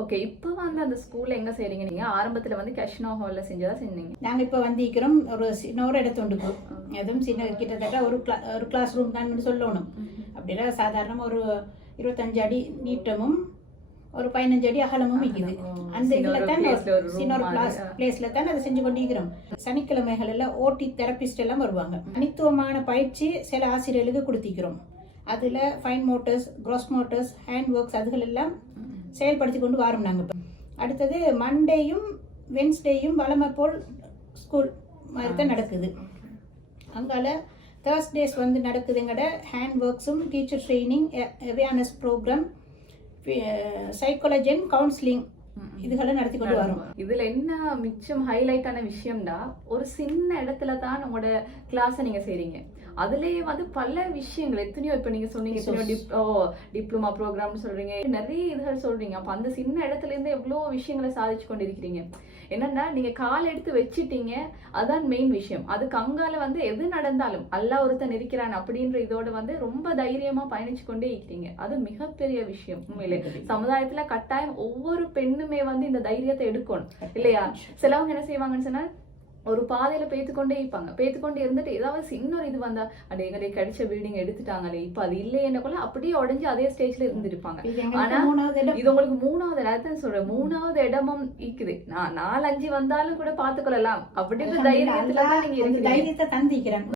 Okay. இப்போ வந்து அந்த ஸ்கூல்ல எங்க செய்றீங்க நீங்க? ஆரம்பத்துல வந்து கஷ்னா ஹால்ல செஞ்சதா சொன்னீங்க. நாங்க இப்போ வந்திருக்கிறோம் ஒரு சின்ன இடத்துண்டுக்கு. அதுவும் சின்ன கிட்டத்தட்ட ஒரு கிளாஸ் ரூம் தான் சொல்லணும். அப்படிலாம் சாதாரணமாக ஒரு 25 அடி நீட்டமும் ஒரு 15 அடி அகலமும் இருக்குது. அந்த இதில் தான் சின்ன ஒரு பிளேஸில் தான் அதை செஞ்சு கொண்டிருக்கிறோம். சனிக்கிழமைகள் எல்லாம் ஓடி தெரபிஸ்ட் எல்லாம் வருவாங்க. தனித்துவமான பயிற்சி சில ஆசிரியர்களுக்கு கொடுத்திக்கிறோம். அதில் fine motors, cross motors, hand works அதுகள் எல்லாம் செயல்படுத்தி கொண்டு வரோம் நாங்கள். இப்போ அடுத்தது மண்டேயும் வென்ஸ்டேயும் வளமை போல் ஸ்கூல் மாதிரி தான் நடக்குது. அங்கால தேர்ஸ்டேஸ் வந்து நடக்குதுங்கட ஹேண்ட் ஒர்க்ஸும், teacher training, awareness programme, psychology and counselling இதுகளை நடத்தி கொண்டு வரோம். இதுல என்ன மிச்சம் ஹைலைட்டான விஷயம்னா, ஒரு சின்ன இடத்துல தான் உங்களோட கிளாஸை நீங்க செய்றீங்க. அதுலயே வந்து பல விஷயங்கள் எத்தனையோ இப்ப நீங்க சொன்னீங்க, எத்தனையோ டிப்ளமா ப்ரோக்ராம் சொல்றீங்க, நிறைய இதுகள் சொல்றீங்க. அப்ப அந்த சின்ன இடத்துல இருந்து எவ்வளவு விஷயங்களை சாதிச்சு கொண்டு இருக்கிறீங்க. என்னன்னா நீங்க கால் எடுத்து வச்சிட்டீங்க, அதான் மெயின் விஷயம். அதுக்கு அங்கால வந்து எது நடந்தாலும் அல்லாஹ் ஒருத்தன் இருக்கிறான் அப்படின்ற இதோட வந்து ரொம்ப தைரியமா பயணிச்சு கொண்டே இருக்கிறீங்க. அது மிகப்பெரிய விஷயம். உண்மையிலே சமுதாயத்துல கட்டாயம் ஒவ்வொரு பெண்ணுமே வந்து இந்த தைரியத்தை எடுக்கணும் இல்லையா? சிலவங்க என்ன செய்வாங்கன்னு சொன்னா, ஒரு பாதையில பேத்துக்கொண்டே இருப்பாங்க. பேத்துக்கொண்டே இருந்துட்டு ஏதாவது சின்ன இது வந்தா அடே எங்களுக்கு கிடைச்ச பில்டிங் எடுத்துட்டாங்களே, இப்ப அது இல்லையேன்னு அப்படியே உடஞ்சு அதே ஸ்டேஜ்ல இருந்திருப்பாங்க. ஆனா இது உங்களுக்கு 3வது இடத்த சொல்றேன். 3வது இடமும் இருக்குது. 4-5 வந்தாலும் கூட பாத்துக்கொள்ளலாம் அப்படின்ற தைரியத்துல தான் நீங்க தைரியத்தை தந்திக்கிறேன்.